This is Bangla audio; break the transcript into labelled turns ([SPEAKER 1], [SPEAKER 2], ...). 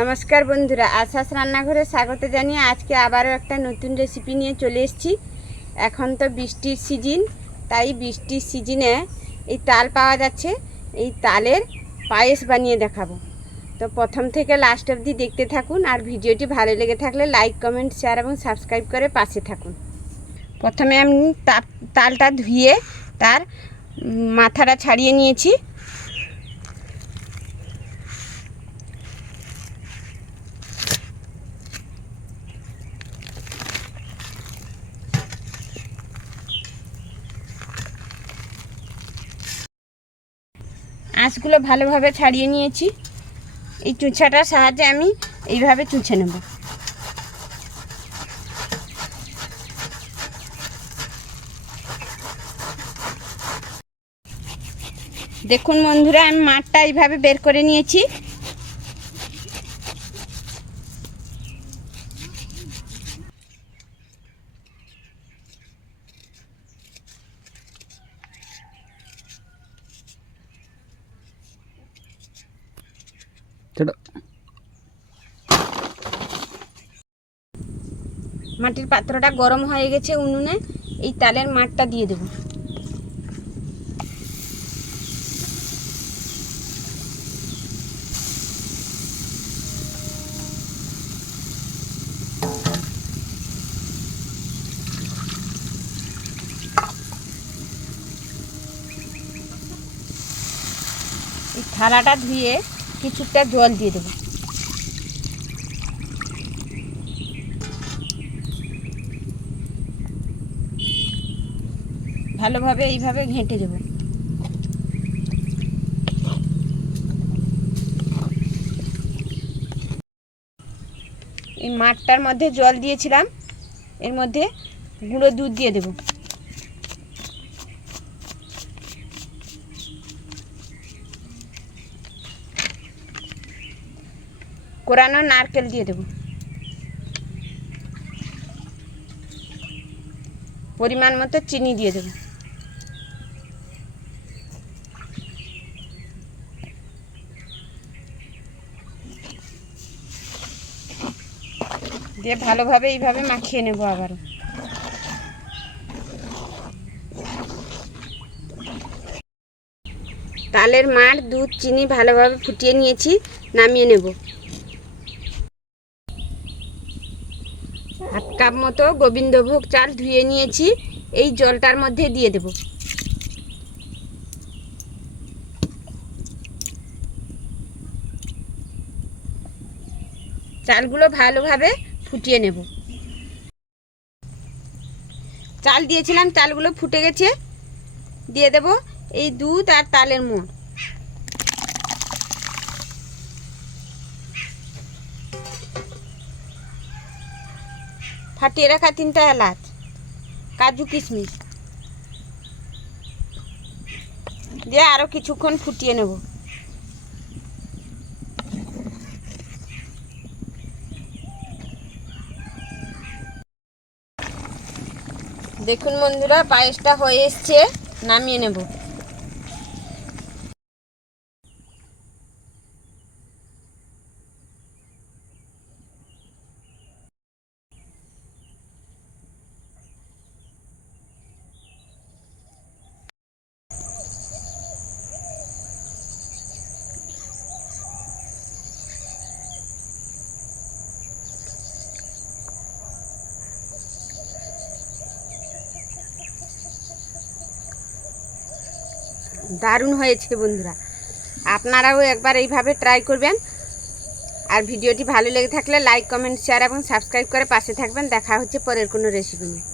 [SPEAKER 1] নমস্কার বন্ধুরা, আশাস রান্নাঘরে স্বাগত জানিয়ে আজকে আবারও একটা নতুন রেসিপি নিয়ে চলে এসেছি। এখন তো বৃষ্টির সিজন তাই বৃষ্টির সিজনে এই তাল পাওয়া যাচ্ছে। এই তালের পায়েস বানিয়ে দেখাবো। তো প্রথম থেকে লাস্ট অবধি দেখতে থাকুন আর ভিডিওটি ভালো লেগে থাকলে লাইক কমেন্ট শেয়ার এবং সাবস্ক্রাইব করে পাশে থাকুন। প্রথমে আমি তালটা ধুয়ে তার মাথাটা ছাড়িয়ে নিয়েছি। আঁশগুলো ভালোভাবে ছাড়িয়ে নিয়েছি। এই চুঁচাটার সাহায্যে আমি এইভাবে চুঁচে নেব। দেখুন বন্ধুরা, আমি মাঠটা এইভাবে বের করে নিয়েছি। মাটির পাত্রটা গরম হয়ে গেছে উনুনে এই তালের মাঠটা দিয়ে দেবো। থালাটা ধুয়ে কিছুটা জল দিয়ে দেবো। ভালোভাবে এইভাবে ঘেঁটে দেবো। এই মাঠটার মধ্যে জল দিয়েছিলাম, এর মধ্যে গুঁড়ো দুধ দিয়ে দেবো। কোরানো নারকেল দিয়ে দেবো। পরিমাণ মতো চিনি দিয়ে দেবো। দিয়ে ভালোভাবে এইভাবে মাখিয়ে নেব আবারও তালের মার দুধ, চিনি ভালোভাবে ফুটিয়ে নিয়েছি, নামিয়ে নেব। হাফ কাপ মতো গোবিন্দভোগ চাল ধুয়ে নিয়েছি। এই জলটার মধ্যে দিয়ে দেব। চালগুলো ভালোভাবে ফুটিয়ে নেব। চাল দিয়েছিলাম, চালগুলো ফুটে গেছে। দিয়ে দেব এই দুধ আর তালের মোড়। ফাটিয়ে রাখা তিনটা এলাচ, কাজু কিশমিশ। দিয়ে আরও কিছুক্ষণ ফুটিয়ে নেব। দেখুন বন্ধুরা, পায়েসটা হয়ে এসছে, নামিয়ে নেব। দারুণ হয়েছে বন্ধুরা। আপনারাও একবার এইভাবে ট্রাই করবেন। আর ভিডিওটি ভালো লেগে থাকলে লাইক কমেন্ট শেয়ার এবং সাবস্ক্রাইব করে পাশে থাকবেন। দেখা হচ্ছে পরের কোনো রেসিপি নিয়ে।